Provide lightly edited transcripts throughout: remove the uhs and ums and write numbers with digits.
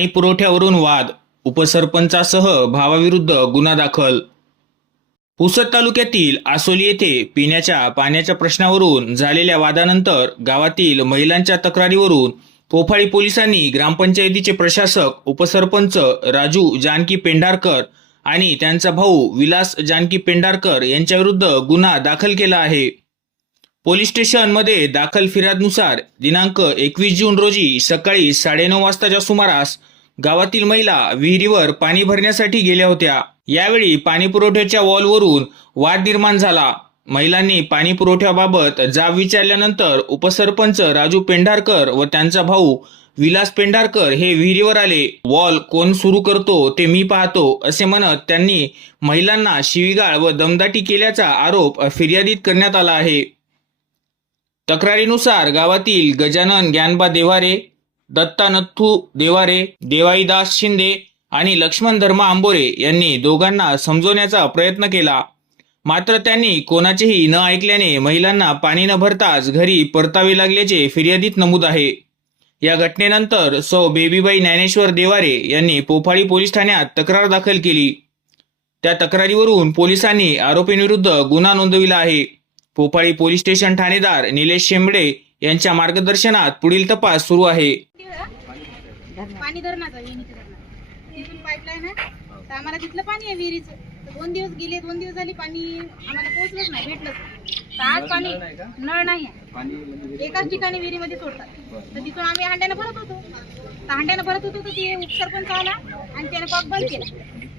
पाणी पुरवठ्यावरून वाद, उपसरपंचासह भावाविरुद्ध गुन्हा दाखल. पुसद तालुक्यातील आसोली येथे पिण्याच्या पाण्याच्या प्रश्नावरून झालेल्या वादानंतर गावातील महिलांच्या तक्रारीवरून पोफाळी पोलिसांनी ग्रामपंचायतीचे प्रशासक उपसरपंच राजू जानकी पेंढारकर आणि त्यांचा भाऊ विलास जानकी पेंढारकर यांच्याविरुद्ध गुन्हा दाखल केला आहे. पोलीस स्टेशनमध्ये दाखल फिर्यादनुसार दिनांक 21 जून रोजी सकाळी 9:30 वाजताच्या सुमारास गावातील महिला विहिरीवर पाणी भरण्यासाठी गेल्या होत्या. यावेळी पाणी पुरवठ्याच्या वॉलवरून वाद निर्माण झाला. महिलांनी पाणी पुरवठ्याबाबत जाब विचारल्यानंतर उपसरपंच राजू पेंढारकर व त्यांचा भाऊ विलास पेंढारकर हे विहिरीवर आले. वॉल कोण सुरू करतो ते मी पाहतो असे म्हणत त्यांनी महिलांना शिवीगाळ व दमदाटी केल्याचा आरोप फिर्यादीत करण्यात आला आहे. तक्रारीनुसार गावातील गजानन ज्ञानबा देवारे, दत्ता नथू देवारे, देवाईदास शिंदे आणि लक्ष्मण धर्मा आंबोरे यांनी दोघांना समजवण्याचा प्रयत्न केला. मात्र त्यांनी कोणाचेही न ऐकल्याने महिलांना पाणी न भरताच घरी परतावे लागल्याचे फिर्यादीत नमूद आहे. या घटनेनंतर सौ बेबीबाई ज्ञानेश्वर देवारे यांनी पोफाळी पोलीस ठाण्यात तक्रार दाखल केली. त्या तक्रारीवरून पोलिसांनी आरोपींविरुद्ध गुन्हा नोंदविला आहे. पोफाळी पोलीस स्टेशन ठाणेदार निलेश शेंबडे यांच्या मार्गदर्शनात पुढील तपास सुरू आहे. पाणी धरणाचं विहिरीचं धरणाचं तिथून पाईपलाईन आहे तर आम्हाला तिथलं पाणी आहे विहिरीचं. 2 दिवस गेले, 2 दिवस झाली पाणी आम्हाला पोहोचलंच नाही, भेटलंच नाही. तर आज पाणी नळ नाही आहे, एकाच ठिकाणी विहिरीमध्ये सोडतात. तर तिथून आम्ही हांड्यानं भरत होतो. तर हांड्यानं भरत होतो तर ते उपसरपंच आला आणि त्याने कॉक बंद केला.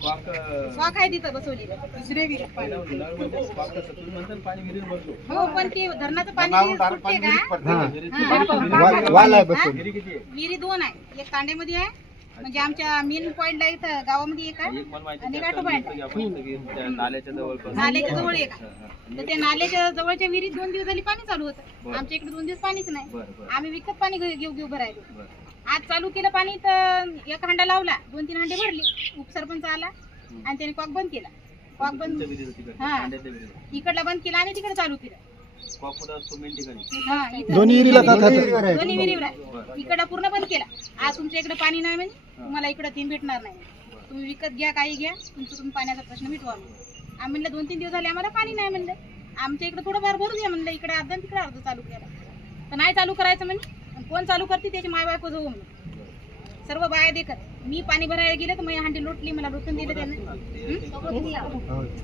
कॉक आहे तिथं बसवली दुसऱ्या विहिरीत पाणी. हो, पण ते धरणाचं पाणी सुटते का? विहिरी 2 आहे, एक तांड्यामध्ये आहे म्हणजे आमच्या मेन पॉइंटला इथं गावामध्ये एक आहे आणि गाठो पॉइंट नाल्याच्या जवळ एक आहे. तर त्या नाल्याच्या जवळच्या विहिरीत 2 दिवस झाली पाणी चालू होतं. आमच्या इकडे 2 दिवस पाणीच नाही. आम्ही विकत पाणी घेऊ भरायलो. आज चालू केलं पाणी तर एक हांडा लावला, 2-3 हांडे भरले. उपसरपंच आला आणि त्याने कॉक बंद केला. कॉक बंद इकडला बंद केला आणि तिकडे चालू केलं. दोन्ही विहिरीवर इकडं पूर्ण बंद केला. आज तुमच्या इकडे पाणी नाही म्हणजे तुम्हाला इकडे 3 भेटणार नाही. तुम्ही विकत घ्या, काही घ्या, तुम्ही पाण्याचा प्रश्न मिटवा. आम्ही म्हणलं 2-3 दिवस झाले आम्हाला पाणी नाही म्हणलं. आमच्या इकडे थोडंफार भरू द्या म्हणलं. इकडे अर्धा तिकडे अर्ध चालू केला. तर नाही चालू करायचं म्हणजे कोण चालू करते त्याची माय बायको जाऊ म्हणून सर्व बाया देखत. मी पाणी भरायला गेले तर माझी हांडी लोटली, मला लोटून दिलं त्याने.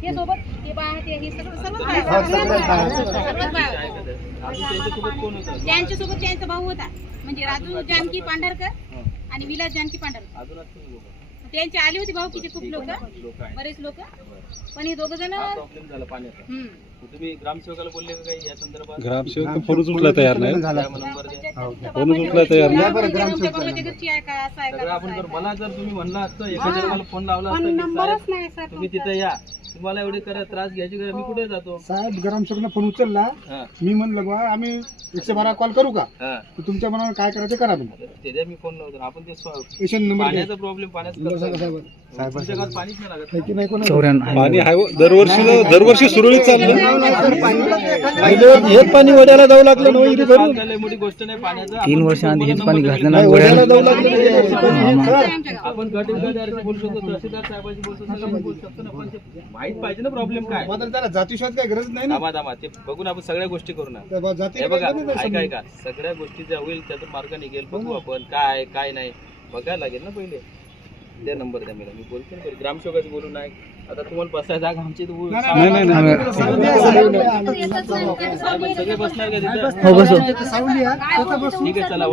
ते सोबत ते बाया ते हे सर्वच त्यांच्यासोबत त्यांचा भाऊ होता म्हणजे राजू जानकी पांढरकर आणि विलास जानकी पांढरकर. त्यांची आली होती भाऊकीचे खूप लोक, बरेच लोक. पण हे 2 जण तुम्ही ग्रामसेवकाला बोलले का काही या संदर्भात? ग्रामसेवक फोन उचलायला तयार नाही. फोन उचलायला तयार नाही. मला जर तुम्ही म्हणला असतं एखाद्या मला फोन लावला असता तुम्ही तिथे या, तुम्हाला एवढे त्रास घ्यायची गरज, मी कुठे जातो? साहेब ग्रामसेवकने फोन उचलला. मी म्हणलं बा आम्ही 112 कॉल करू का? तुमच्या मनावर काय करायचं करा. ते मी फोन लावतो. आपण ते स्टेशन नंबर पाण्याचा प्रॉब्लेम, पाण्याचं पाणीच नाही लागत. पाणी आहे दरवर्षी सुरळीत चाललं. हेच पाणी वड्याला जाऊ लागलं. मोठी गोष्ट नाही. पाण्याचं 3 वर्षांनी हेच पाणी घातलं ना वड्याला जाऊ लागलं. आपण गट विकासदाराशी बोलू शकतो, तहसीलदार साहेबांशी बोलू शकतो, सगळं बोलू शकतो ना. पण माहित पाहिजे ना प्रॉब्लेम काय. त्याला जातीशिवाय काही गरज नाही ना. दामा ते बघून आपण सगळ्या गोष्टी करू ना. हे बघा, ऐका सगळ्या गोष्टी ज्या होईल त्यातून मार्ग निघेल. बघू आपण काय काय नाही बघायला लागेल ना. पहिले द्या नंबर द्या मला, मी बोलतो. ग्रामसेवकाची बोलू नाही. आता तुम्हाला बसायला जागा आमची सगळे बसणार का तिथे? हो बसो. ठीक आहे, चला.